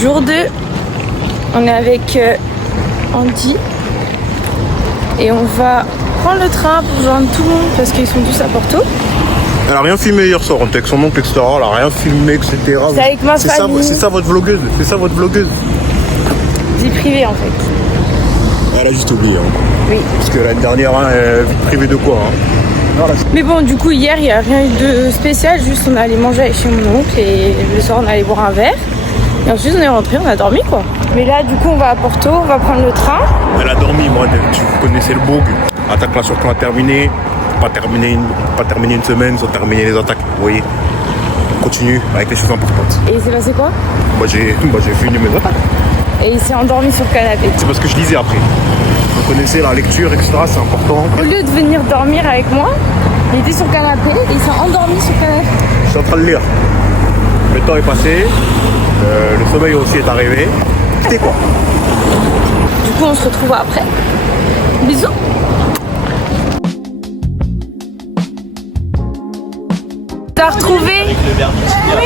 Jour 2, on est avec Andy et on va prendre le train pour rejoindre tout le monde parce qu'ils sont tous à Porto. Elle a rien filmé hier soir, on était avec son oncle, etc. Elle a rien filmé, etc. C'est avec ma famille. C'est ça votre vlogueuse, c'est ça votre vlogueuse. Vie privée en fait. Elle a juste oublié. Hein. Oui. Parce que l'année dernière, vie privée de quoi hein. Voilà. Mais bon, du coup, hier, il n'y a rien eu de spécial. Juste, on est allé manger chez mon oncle et le soir, on est allé boire un verre. Et ensuite, on est rentré, on a dormi quoi. Mais là, du coup, on va à Porto, on va prendre le train. Elle a dormi, moi, tu connaissais le bourg. Attaque là sur plan terminé. Pas terminer une semaine sans terminer les attaques. Vous voyez, on continue avec les choses importantes. Et il s'est passé quoi? Moi, j'ai fini mes attaques. Et il s'est endormi sur le canapé. C'est parce que je lisais après. Vous connaissez la lecture, etc. C'est important. Au lieu de venir dormir avec moi, il était sur le canapé et il s'est endormi sur le canapé. Je suis en train de lire. Le temps est passé. Le sommeil aussi est arrivé. C'était quoi? Du coup, on se retrouve après. Bisous. T'as retrouvé? Oui.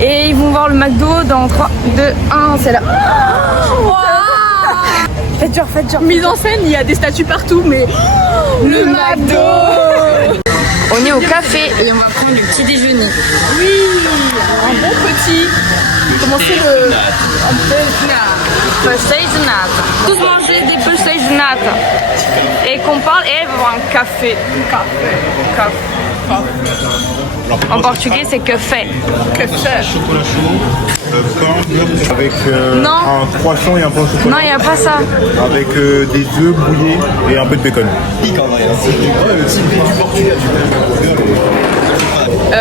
Et ils vont voir le McDo dans 3, 2, 1, c'est là. Wow. Faites genre. Mise en scène, il y a des statues partout, mais le McDo. On est au café et on va prendre le petit déjeuner. oui, un bon petit. Comment c'est le... Pastéis de nata. Tous manger des pastéis de nata. Et qu'on parle et on va boire un café. Café. En portugais, c'est café. Chocolat chaud, pain, avec Non. un croissant et un pain au chocolat. Non, il n'y a pas ça. Avec des œufs brouillés et un peu de bacon.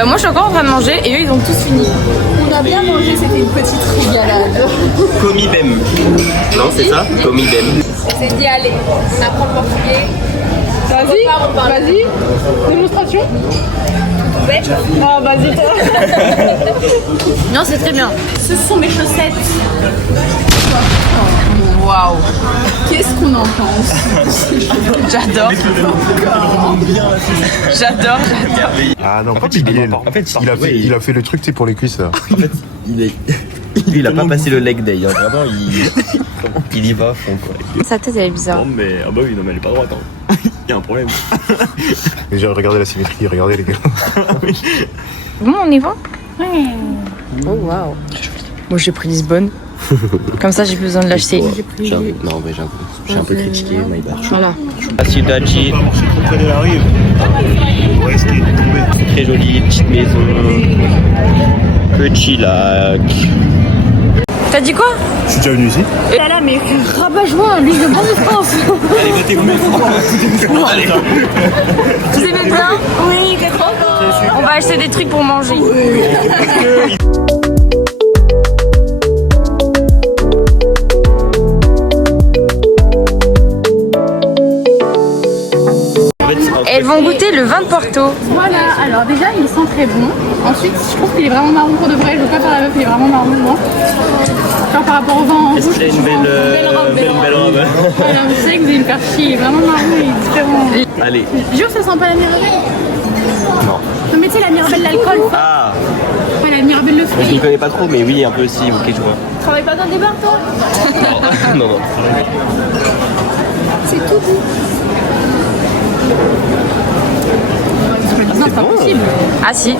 Moi, je suis encore en train de manger et eux, ils ont tous fini. On a bien mangé, c'était une petite régalade. Comibem. Non, c'est ça? Comibem. C'est d'y aller. On apprend le portugais. Vas-y. Démonstration. Oh, vas-y toi. Non, c'est très bien. Ce sont mes chaussettes. Waouh. Qu'est-ce qu'on en pense? J'adore. J'adore. Ah non, En pas fait, Big L. en fait, il a fait le truc, tu sais, pour les cuisses. Là. En fait, il a pas passé le leg day. Hein. Vraiment, il y va à fond. Quoi. Sa tête, elle est bizarre. Non, mais ah bah oui, non, mais elle est pas droite. Hein. Il y a un problème. Et j'ai regardé la symétrie, regardez les gars. Bon, on y va? Oh, waouh. Moi, j'ai pris Lisbonne. Comme ça, j'ai plus besoin de l'acheter. Non, mais j'avoue. J'ai un peu critiqué Maïda. Voilà. La Ciudad G, Elle arrive. On va essayer de tomber. très jolie, petite maison. Petit lac. T'as dit quoi? Je suis déjà venu ici. Là, mais rabat-joie, lui de grande France. Allez, votez combien de fois? Allez. Vous aimez bien? Oui, trop. On va acheter des trucs pour manger. Elles vont goûter le vin de Porto. Voilà, alors déjà il sent très bon. Ensuite, je trouve qu'il est vraiment marron pour de vrai. Je veux pas faire la meuf, il est vraiment marron, moi. Genre par rapport au vin en rouge. Est-ce qu'il a une belle robe? Alors, je sais que vous avez une partie, il est vraiment marron, il est différent. Allez. Jure, ça sent pas la Mirabelle? Non. Non, mais tu sais, la Mirabelle, l'alcool. Ah, Pas la Mirabelle, le je fruit. ne connais pas trop, mais oui, un peu aussi. Ok, je vois. Tu travailles pas dans des bars, toi? Non, non. C'est tout doux. Non, c'est pas possible. Ah si.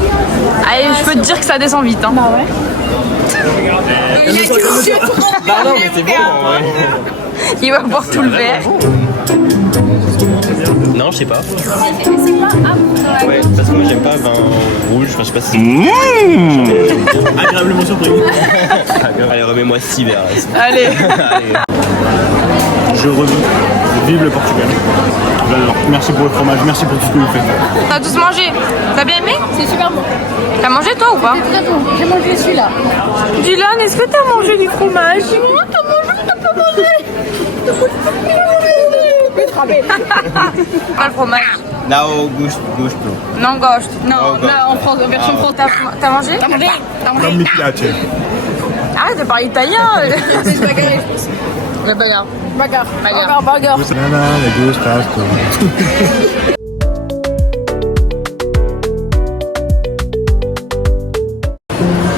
Allez, je peux te dire que ça descend vite. Hein. Bah ouais. Bah non, mais c'est bon. Ouais. Il va boire tout le verre. Non, je sais pas. C'est pas amour. Ouais, parce que moi j'aime pas vin rouge. Enfin, je sais pas si. Agréablement surpris. Allez, remets-moi 6 verres. Allez. Allez. Je revis. Vive le Portugal. J'adore. Merci pour le fromage, merci pour tout ce que vous faites. T'as tous mangé? T'as bien aimé? C'est super bon. T'as mangé toi ou pas? C'est très bon. J'ai mangé celui-là. Dylan, est-ce que t'as mangé du fromage? T'as mangé ou t'as pas mangé? Pas le fromage. Não, gosto. Non, gauche. Non, là, en France, en version France. T'as mangé? T'as mangé? Non, mi piace. Arrête de parler italien. C'est bagarre. Le bagarre. Bagarre. Bagarre. Bagarre. Nana, le gustas.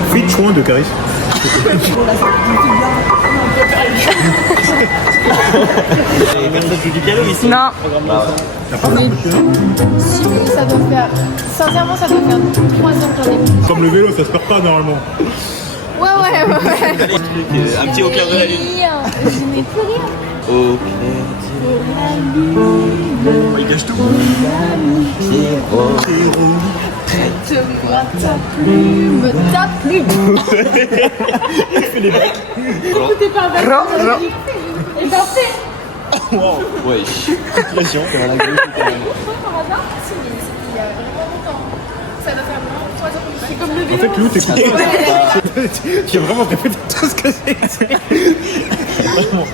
Frites chouin de Caris. Personne joue du piano ici. Non. Ça doit faire. Sincèrement, ça doit faire 3 ans que j'en ai. Comme le vélo, ça se perd pas normalement. Ouais. Un petit au clair de la lune. Je n'ai plus rien. Au clair. Il cache tout. Prête-moi ta plume, ta plume. Écoutez pas, Et parfait. Wesh. Par hasard, si, mais il y a vraiment longtemps. Ça doit faire vraiment 3 ans. C'est comme le vélo. En fait, Lou, t'écoutes. Tu as vraiment répété tout ce que c'est. Vraiment.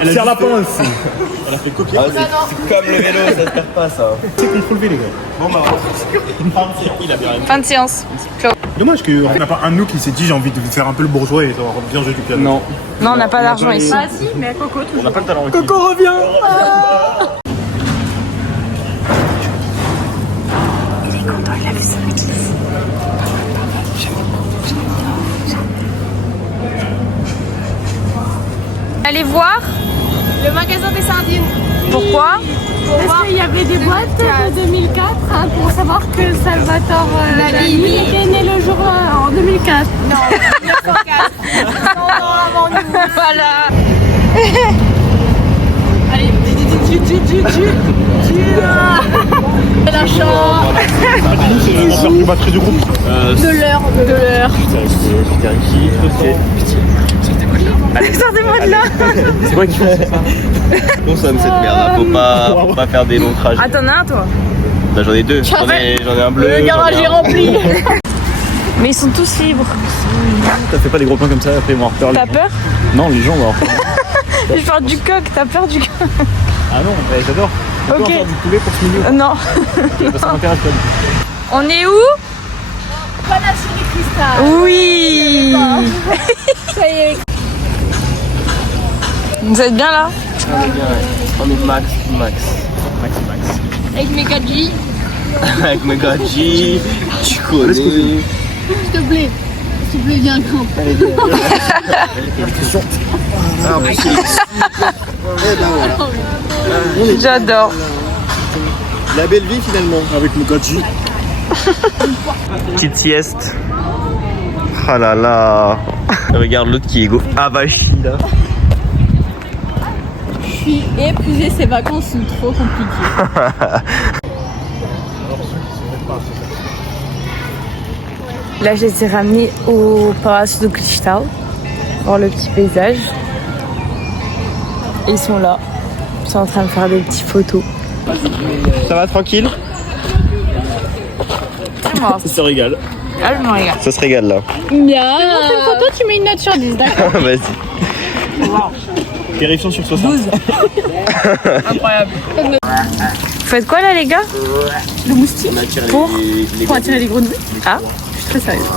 Elle serre la pince. Elle a fait copier. Ah, c'est comme le vélo, ça se perd pas ça. C'est contrôle V, les gars. Bon bah, il a bien raison. Fin de séance. Dommage qu'on n'a pas un de nous qui s'est dit j'ai envie de faire un peu le bourgeois et savoir bien jouer du piano. Non. Non, on n'a pas d'argent ici. Ah si, mais à Coco, On toujours. n'a pas le talent. Coco revient. Allez voir. Le magasin des sardines. Pourquoi? Parce qu'il y avait des boîtes de 2004 hein, pour savoir que Salvatore Dali était né le jour en 2004. Non, 1904. 100 ans avant nous. Voilà. Allez, la chance C'est la perturbatrice du groupe. de l'heure. Sortez-moi de là. C'est quoi qui fait ça? Consomme cette merde, hein. Faut pas faire des longs trajets. Ah, t'en as un, toi? Bah, j'en ai deux. J'en ai un bleu. Le garage est rempli. Mais ils sont tous libres. T'as fait pas des gros plans comme ça, après ils vont avoir peur. T'as peur? Non, les gens vont avoir peur. J'ai peur du coq, t'as peur du coq? Ah non, j'adore. On peut en Ok. faire du poulet pour ce milieu. Non. Ça m'intéresse pas. On est où? Panache des cristal. Oui. Ça y est. Vous êtes bien là? On est max. Avec mes gadgets. Avec mes gadgets, tu connais. S'il te plaît, viens grand. J'adore. La belle vie finalement. Avec le gadget. Petite sieste. Ah là là. Regarde l'autre qui est avachi là. Je suis épuisée, ces vacances sont trop compliquées. Là, je les ai ramenés au Palácio do Cristal, voir le petit paysage. Et ils sont là. Ils sont en train de faire des petites photos. Ça va tranquille? Ça se régale. Ah, je me regarde. Ça se régale là. Bien. Je montre une photo, tu mets une note sur 10, d'accord? Vas-y. Terrifiant sur 60. 12. Vous faites quoi là, les gars? Le moustique. On attire Pour Pour attirer les grenouilles. Ah, Je suis très sérieuse.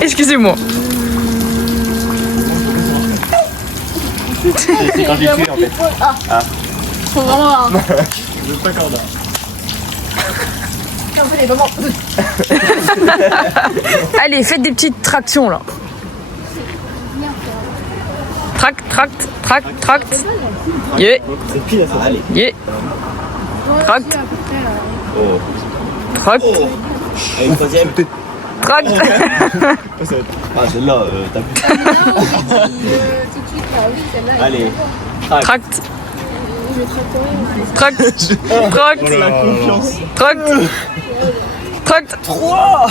excusez-moi. C'est quand j'ai tué en fait. Faut vraiment avoir un. Je t'accorde. Allez, faites des petites tractions là. Tract. Yeah. C'est pile à ça. Allez. Yeah. Tract. Oh. Tract. Et une troisième. Tract. Ah celle-là, t'as plus. Allez. Tract. Tract. Tract. La confiance. Tract. Tract. 3.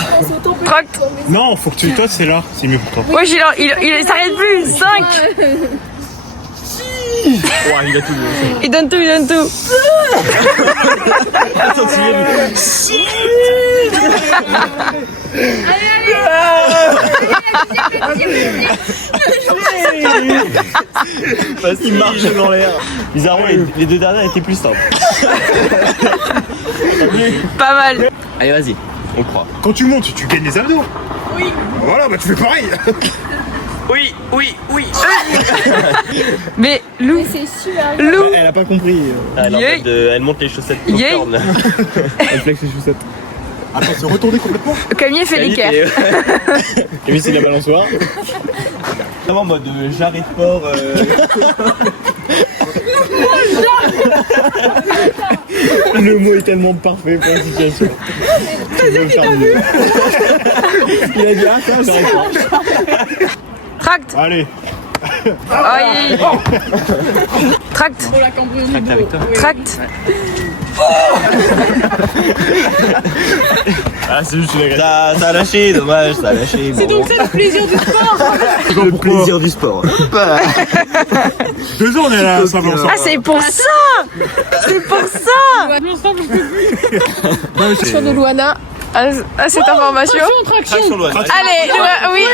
Tract. Non, faut que tu toi, c'est là. C'est mieux pour toi. Wesh, il s'arrête plus. 5. Ouais, il a tout. Il donne tout. Attends, tu viens. Parce qu'il marche dans l'air. Bizarrement, les deux derniers étaient plus simples. Pas mal. Allez, vas-y. On croit. Quand tu montes, tu gagnes les abdos. Oui. Voilà, bah tu fais pareil. Oui. Mais Lou, C'est super. Lou. Elle a pas compris. Elle, Yeah. elle monte les chaussettes Yeah. popcorn. Elle flex les chaussettes. Attends, c'est retourné complètement. Camille fait l'équerre. Camille, c'est la balançoire. Vraiment en mode jarret de porc. Le mot est tellement parfait pour la situation. Tu veux faire mieux. Il a dit ah ça, j'arrive pas. Tract. Allez. Aïe. Tract. Pour la cambriole du Avec toi. Tract. Ah, c'est juste une agression. Ça a lâché, dommage, ça a lâché. C'est donc ça le plaisir du sport. le plaisir du sport. 2 ans, on est là, ça va Ah, c'est pour ça. C'est pour ça. Sur de Luana. Ah, cette information. Traction Loana. Allez, oui.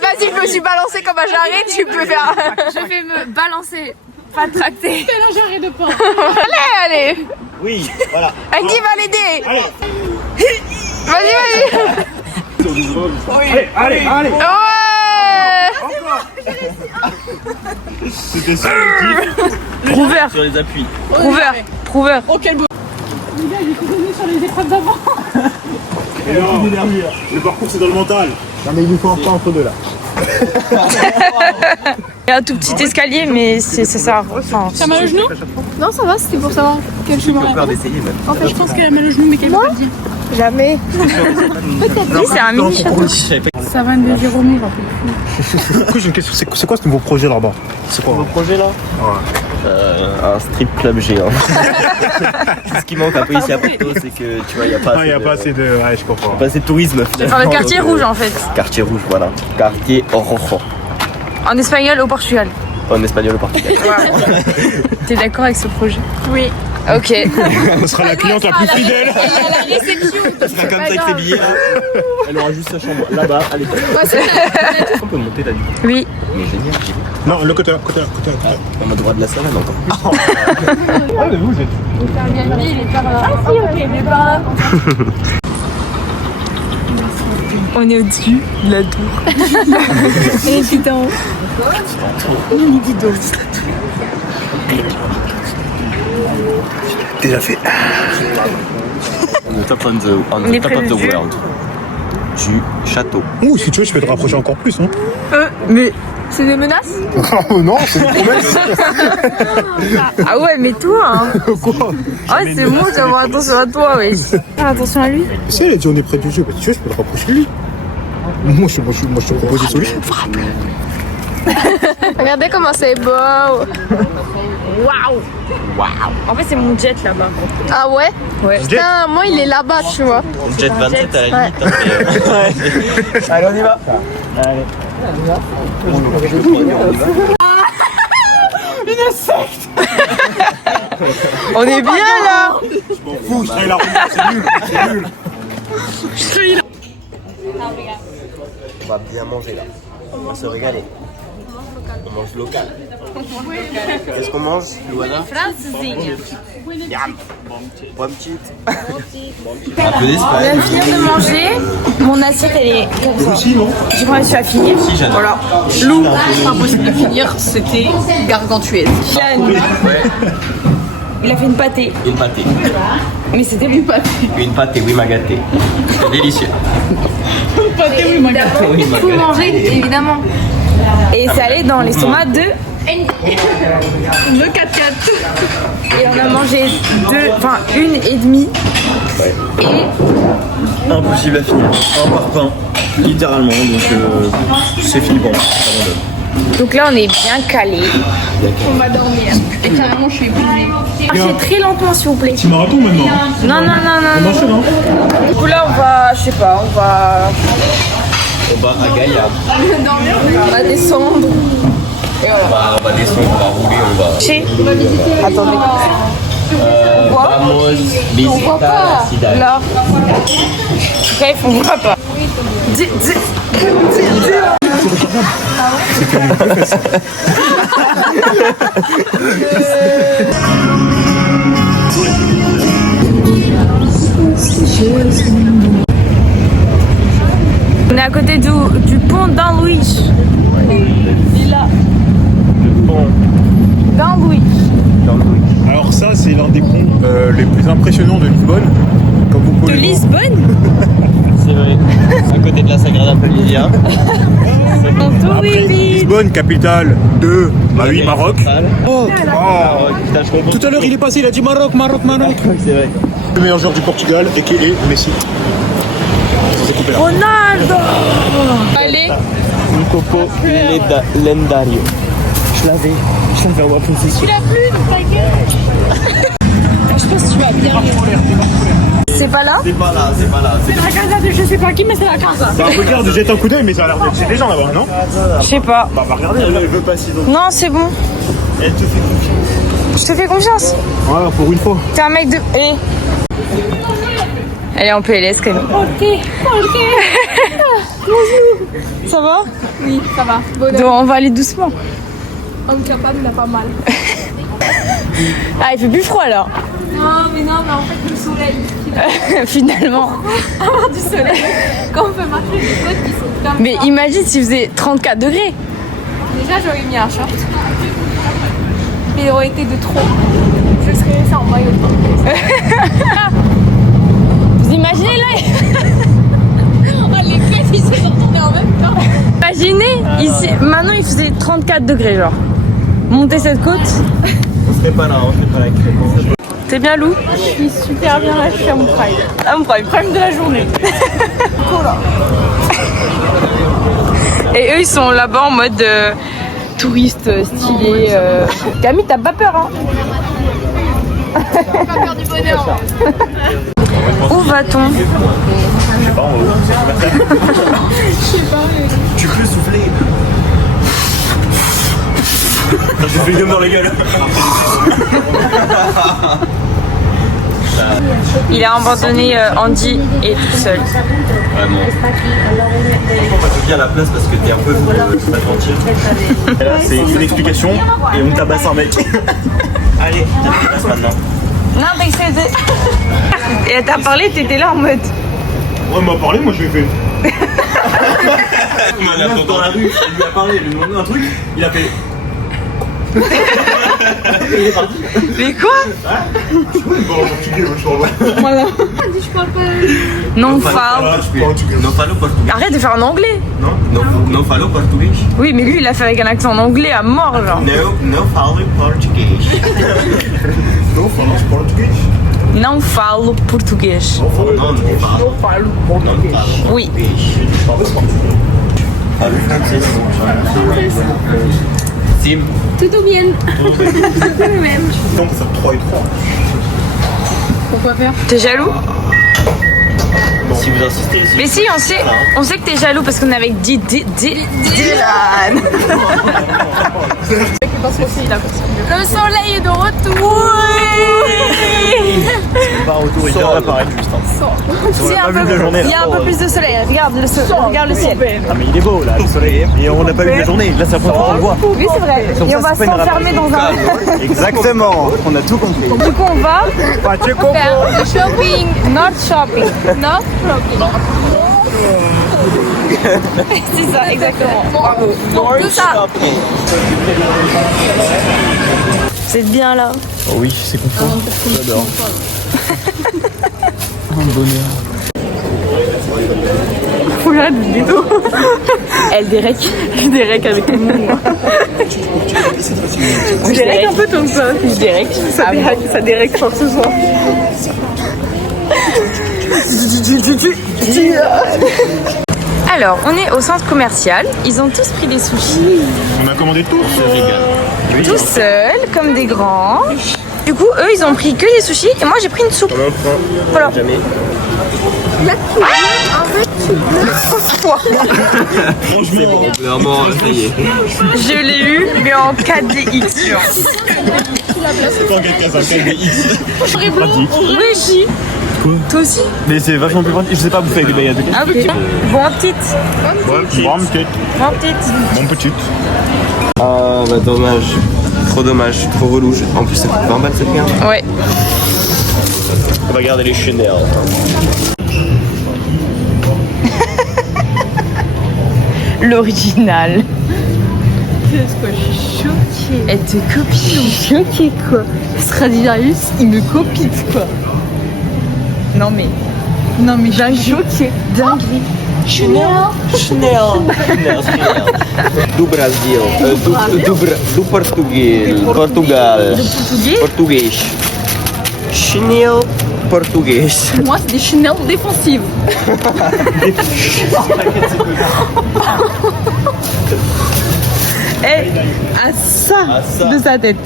Vas-y, je me suis balancée comme un jarret, tu peux faire. Je vais me balancer, pas tracter. Quel un jarret de porc. Allez. Oui, voilà. Qui va l'aider? Vas-y. Allez. Ouais. C'était ça. Prouveur. Sur les appuis. Prouveur. Oh quel beau. Les gars, j'ai tout donné sur les épreuves d'avant. Et là, le parcours, c'est dans le mental. Non, mais il nous faut un pas entre deux là. Il y a un tout petit escalier, mais c'est ça. Enfin, T'as mal au genou? Non, ça va, c'était pour savoir quel chemin. J'ai peur d'essayer même. En fait, je pense qu'elle a mal au genou, mais qu'elle m'a pas dit. jamais. Oui, c'est un mini château. Ça va de Jérôme, va. Du coup, j'ai une question. C'est quoi ce nouveau projet là-bas? C'est quoi? Vos projets là un strip club géant. Ce qui manque un peu ici à Porto, c'est que tu vois, il n'y a pas Ah, il n'y a pas assez de. Ouais, je comprends. pas assez de tourisme. Enfin, le quartier Donc, rouge en fait. Quartier rouge, voilà. Quartier Rojo. En espagnol au Portugal. En espagnol au Portugal. T'es d'accord avec ce projet? Oui. Ok. On sera la cliente la plus fidèle. Ça sera comme ça avec ses billets. Elle aura juste sa chambre là-bas, à l'étage. On peut monter là du coup. Oui. Mais génial. Non, le côté là. On a droit de la savane encore plus. Ah, mais vous êtes. On est au-dessus de la tour. Et putain. Déjà fait. On est top on the est top près of du the dieu. world. Du château. Ouh, si tu veux, je peux te rapprocher encore plus. Hein. Mais c'est des menaces? Oh non, c'est une promesse. Ah ouais, mais toi hein. Quoi? Ah c'est moi qui avoir attention à toi, oui. Faire attention à lui. Si elle a dit on est près du jeu, bah, si tu veux, je peux te rapprocher de lui. Moi, je te propose des solutions. Regardez comment c'est beau. Waouh. En fait, c'est mon jet là-bas. Ah ouais? Ouais. Putain, moi il est là-bas, tu vois. Jet 27 à la limite. Hein, mais, Allez, on y va. Allez. On est bien là. Fou, je la c'est nul. On va bien manger là. On va se régaler. On mange local. Qu'est-ce qu'on mange, Luana? Yam. Pomme petite. Un peu On d'Espagne. vient de finir de manger. Mon assiette elle est comme ça. J'ai pas réussi à finir. Voilà. Lou, impossible de finir, c'était gargantuesque. Jeanne, il a fait une pâtée. Une pâtée. Mais c'était lui pâté. Une pâtée, oui, ma gâtée. C'est délicieux. Pâté, oui, ma gars. Oui, ma Faut gâtée. manger, évidemment. Et c'est allé dans l'estomac de... Le 4-4. Et on a mangé une et demie. Et Impossible à finir. Un par pain, littéralement. Donc c'est fini pour moi. donc là on est bien calé. On va dormir. Et carrément, je suis épuisée. Marchez très lentement s'il vous plaît. Petit marathon maintenant. Non. Marchez, non? Du coup là on va, je sais pas, on va À Gaïa. descendre. On va descendre, on va rouler, on va. Chez... Attendez. Vamos visitar la ciudad. Là. Bref, on voit pas. On est à côté du pont d'Anlouis. Il est là. Bon. D'Anlouis. dans le truc. Alors ça, c'est l'un des ponts les plus impressionnants de Lisbonne. Comme vous pouvez De le voir. Lisbonne? C'est vrai. À côté de la Sagrada Familia. Après, Lisbonne, capitale de Maroc. Oh, Tout à l'heure, il est passé, il a dit Maroc, Maroc, Maroc. c'est vrai. Le meilleur joueur du Portugal, et qui est Messi. Ça s'est coupé là. Ronaldo! Allez, Un copo lendario. Je l'avais en ma position. C'est pas là? C'est pas là. C'est la casa de je sais pas qui, mais c'est la casa. Bah regarde, jette un coup d'œil, mais ça a l'air d'être... C'est des gens là-bas, non? Je sais pas. Bah regardez, Elle veut pas si donc. Non, c'est bon. Elle te fait confiance. Je te fais confiance. voilà, pour une fois. T'es un mec de... Eh. Elle est en PLS quand même. Ok. Ça va? oui, ça va. Bonheur. Donc, on va aller doucement. Homme capable n'a pas mal. Ah, il fait plus froid là. Non, mais en fait, le soleil. Finalement. Avoir du soleil. Quand on peut marcher des côtes qui sont plein. Mais imagine s'il faisait 34 degrés. Déjà, j'aurais mis un short. Mais il aurait été de trop. Je serais restée en maillot de bain. Vous imaginez là? Oh, les fesses, ils se sont tournés en même temps. Imaginez, ici, maintenant il faisait 34 degrés genre. Monter cette côte. On serait pas là avec les cons. T'es bien Lou? Je suis super bien là, je suis à mon prime. Ah mon prime de la journée. Et eux ils sont là-bas en mode touriste stylé. Camille t'as pas peur hein? Pas peur du bonheur. Où va-t-on? Tu peux souffler. Je fais comme dans la gueule. Il a abandonné Andy et tout seul. Vraiment. Franchement, pas te dire à la place parce que t'es un peu fou, je vais pas te mentir. C'est une explication et on tabasse un mec. Allez, t'as la place maintenant. Non mais c'est de... Et elle t'a parlé, t'étais là en mode... Ouais, il m'a parlé, moi je l'ai fait. On a dans la rue, il lui a parlé, il lui a demandé un truc, il a fait. Mais quoi? Bon, portugais, je crois. Non falo. Non falo portugais. Arrête de faire en anglais. Non falo portugais. Oui mais lui il l'a fait avec un accent anglais à mort genre. No falo portugais. Non, France, portugais. Não falo português. Non falo portugais. Oui. Falo français. Sim. Tout bien. Donc ça 3 et 3. Pourquoi faire? T'es jaloux? Si vous insistez, si. Mais si, on sait que t'es jaloux parce qu'on est avec Dylan. Le soleil est de retour. Pas retour, il devrait apparaître juste. Il y a un peu plus de soleil. Regarde le ciel. Ah mais il est beau là, le soleil. Et on n'a pas eu de journée, là c'est la première fois qu'on le voit. Oui c'est vrai. Et on va s'enfermer dans un... Exactement, on a tout compris. Du coup on va Faire du shopping. not shopping. Non, shopping. C'est ça, exactement. Bravo. Que ça. Vous êtes bien là? Oh oui, c'est confort. J'adore. Un bonheur. Foulade, Guido. Elle dérèque. Je dérèque avec tout le monde. Je dérèque un peu comme ça. Je dérèque. Ça dérèque fort ce soir. Alors, on est au centre commercial. Ils ont tous pris des sushis. On a commandé tout. Tout seuls, comme des grands. Du coup, eux, ils ont pris que des sushis et moi, j'ai pris une soupe. Voilà. Jamais. Franchement, Clairement, ça y est. Je l'ai eu, mais en 4DX. Genre. Oui, si. Toi aussi? Mais c'est vachement plus pratique, je sais pas bouffer avec des baguettes. Ah oui. Bon petite. bon petit. Bon petite. Bon petit. Ah bah dommage. Trop dommage, trop relou. En plus ça coûte 20 balles cette merde. Ouais. On va garder les Chanel. L'original. copieuse quoi, je suis choquée. Elle te copie, je suis choquée quoi. Stradivarius, il me copie quoi. Non mais j'ai choquée. Dinguerie. Chanel. Do Brasil. Do Portugal. Português. Chanel português. Moi c'est des Chanel défensives. Et à ça de sa tête.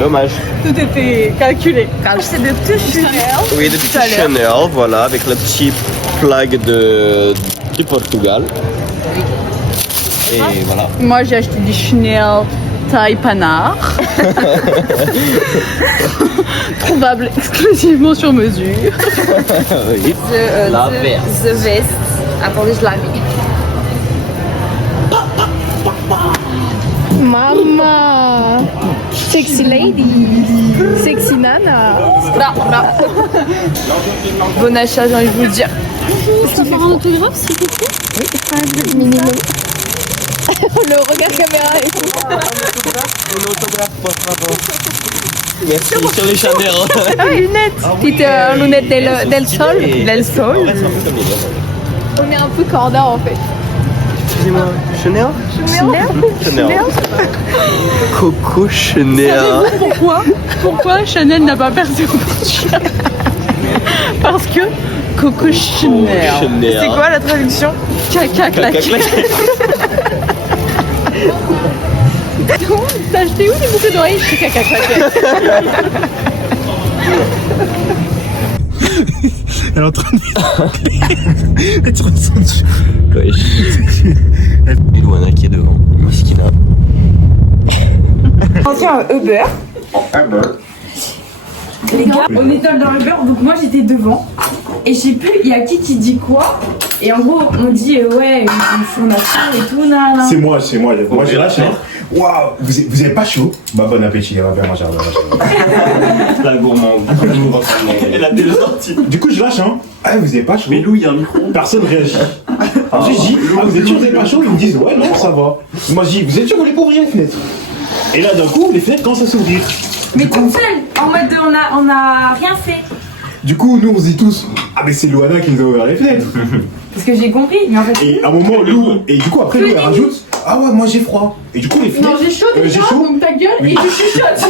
Dommage. Tout était calculé. C'est de tout Chanel. Oui, des petits Chanel, voilà, avec la petite plaque du Portugal. Et voilà. Moi j'ai acheté du Chanel taille panard. Trouvable exclusivement sur mesure. Oui. La veste. The vest. Attendez, je la mets. Mama, sexy lady, sexy nana. Bon achat, j'ai envie de vous dire. Je peux faire un autographe s'il te plaît? Oui, minimum. Le regard caméra et tout. Un autographe, por favor. Merci sur les Chanel. Lunettes. Petite lunette del sol. Del sol. On est un peu corda en fait. Excusez-moi, Chanel? Chanel. Coco Chanel. Pourquoi Chanel n'a pas perdu au chien? Parce que Coco Chanel. C'est quoi la traduction? Caca claque. T'as acheté où les boucles d'oreilles chez Caca claque? Elle est en train de être ressentie. Et Luana qui est devant. Miskina. On tient un Uber. Les gars, on était dans Uber, donc moi j'étais devant. Et je sais plus, il y a qui dit quoi. Et en gros, on dit ouais, on a faim et tout, nan. C'est moi. Moi j'ai lâché. Waouh, vous avez pas chaud? Bah bon appétit, on va bien manger. La gourmande. Elle a déjà sorti. Du coup je lâche hein. Ah vous avez pas chaud? Mais Lou, il y a un micro. Personne réagit. J'ai dit, vous êtes sûr que vous avez pas chaud? Ils me disent ouais non ça va. Moi je dis, vous êtes sûr que vous voulez pas ouvrir les fenêtres? Et là d'un coup les fenêtres commencent à s'ouvrir. Mais toute seule, en mode on a rien fait. Du coup nous on se dit tous, ah mais c'est Luana qui nous a ouvert les fenêtres. Parce que j'ai compris, mais en fait. Et à un moment Lou, et du coup après Lou elle rajoute, ah ouais moi j'ai froid. Et du coup les fenêtres. Non, j'ai chaud déjà, donc ta gueule Oui. et tu chuchotes.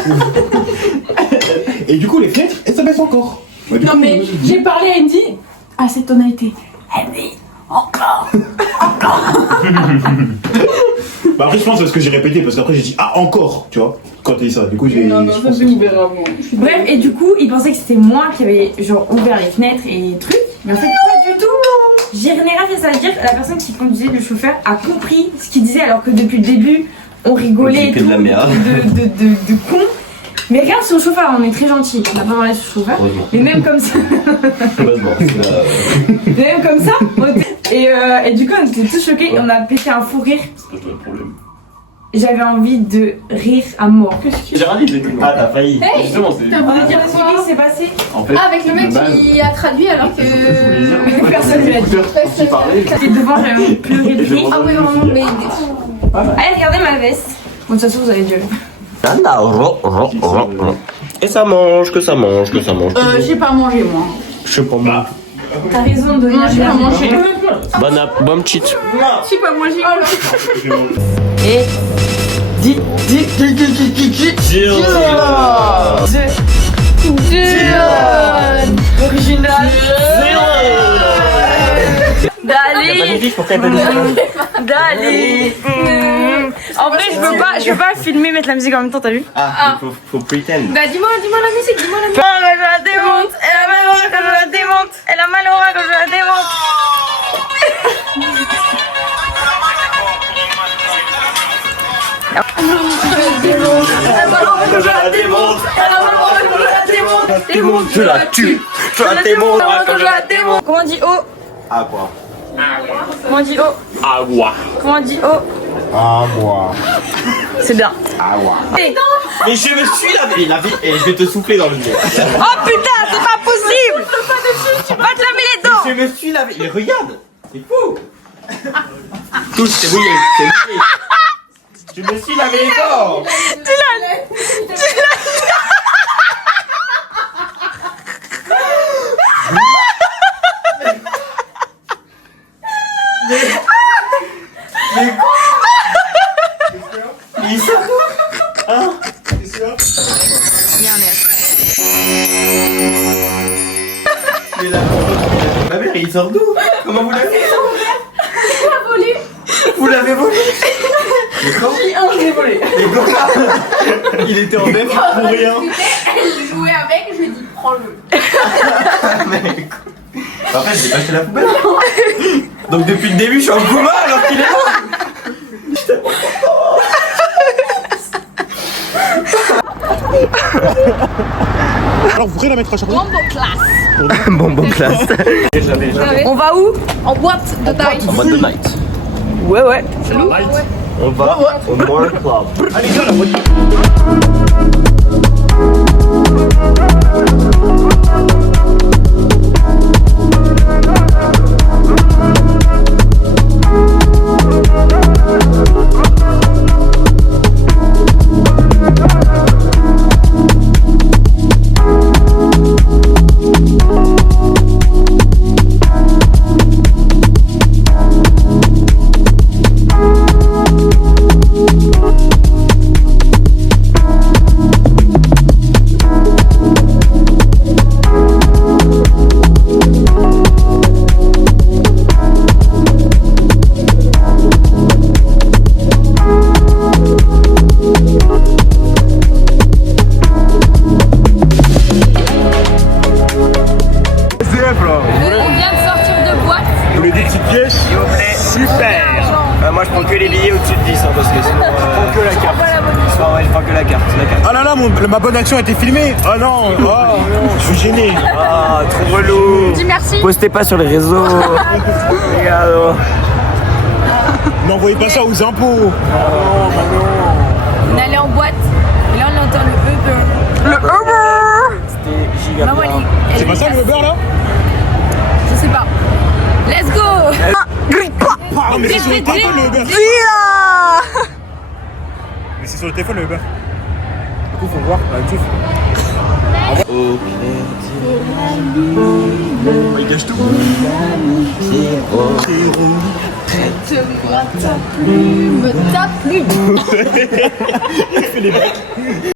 Et du coup les fenêtres elles s'abaissent encore. Bah, du Non coup, mais j'ai parlé à Andy à cette tonalité. Andy, encore. Bah après je pense que c'est ce que j'ai répété parce qu'après j'ai dit ah encore tu vois quand t'as dit ça du coup j'ai Non, ça se libère à moi. Bref, et du coup, ils pensaient que c'était moi qui avais genre ouvert les fenêtres et trucs. Mais en fait, pas du tout. J'ai rien fait ça. C'est-à-dire que la personne qui conduisait, le chauffeur, a compris ce qu'il disait alors que depuis le début, on rigolait et que tout, de la merde. de con. Mais regarde son chauffeur, on est très gentil. On n'a pas parlé de son chauffeur. Heureusement. Mais même comme ça. Mais même comme ça. Et du coup, on était tous choqués et on a pété un fou rire. C'est pas toi le problème. J'avais envie de rire à mort. Géraldine, j'ai dit ah t'as failli. Justement, c'est. T'as voulu dire Qu'est-ce quoi? qui s'est passé? En fait, Avec le mec qui a traduit alors que. Personne ne l'a dit. qui parlait. Et devant, j'avais pleuré de rire. Ah oui, vraiment, mais. Allez, regardez ma veste. Bon, de toute façon, vous avez Dieu. Et ça mange, que ça mange. J'ai pas mangé moi. Je sais pas moi. T'as raison de Non, j'ai pas mangé. Bon cheat. J'ai pas mangé. Et original. Dali. Dali. En vrai, je peux pas filmer, mettre la musique en même temps, t'as vu? Ah, faut pretend. Bah dis-moi la musique, dis-moi la musique. Je la démonte, elle a mal au bras quand je la démonte, elle a mal au bras quand je la démonte. Je la tue. Je la démonte. Comment on dit oh? Ah quoi? Comment on dit oh? Agua. Comment on dit oh? Ah moi. C'est bien. Agua. Hey. Mais je me suis lavé. Et je vais te souffler dans le nez. Oh putain, c'est pas possible! Va te laver les dents! Je me suis lavé. Mais regarde. C'est fou. Touche, c'est mouillé. C'est mouillé. Tu me suis lavé les dents. Il sort d'où? Hein? Mais la mère, il sort d'où? Comment vous l'avez? Vous l'avez volé? Mais comment? Je l'ai volé. Mais comment? Il était en même pour rien. Elle jouait avec, je lui ai dit prends-le. Mais en fait, j'ai pas acheté la poubelle. Donc depuis le début, je suis en coma alors qu'il est là. Je suis tellement content. Alors, vous pourrez la mettre à chaque fois. Bombo classe. Bonbon classe. On va où? En boîte de taille. En mode de night. Ouais, ouais. On va au More Club. Allez, viens, la voiture. On vient de sortir de boîte. Vous voulez des petites pièces? S'il vous plaît. Super. Moi, je prends que les billets au-dessus de 10 hein, parce que sinon. Je prends que la carte. Ouais, je prends que la carte. Ah là là, ma bonne action a été filmée. Ah non, je suis gêné. Ah, trop relou. Dis merci. Postez pas sur les réseaux. Regarde. N'envoyez pas ça aux impôts. On est allé en boîte. Et là, on entend le Uber. C'était giga Maman, bien. C'est pas ça le Uber là? Je sais pas. Let's go. Ah, mais c'est sur le téléphone le Uber. Mais c'est sur le téléphone le Uber. Du coup, faut voir. Au il gâche tout. Traite-moi ta plume, ta plume.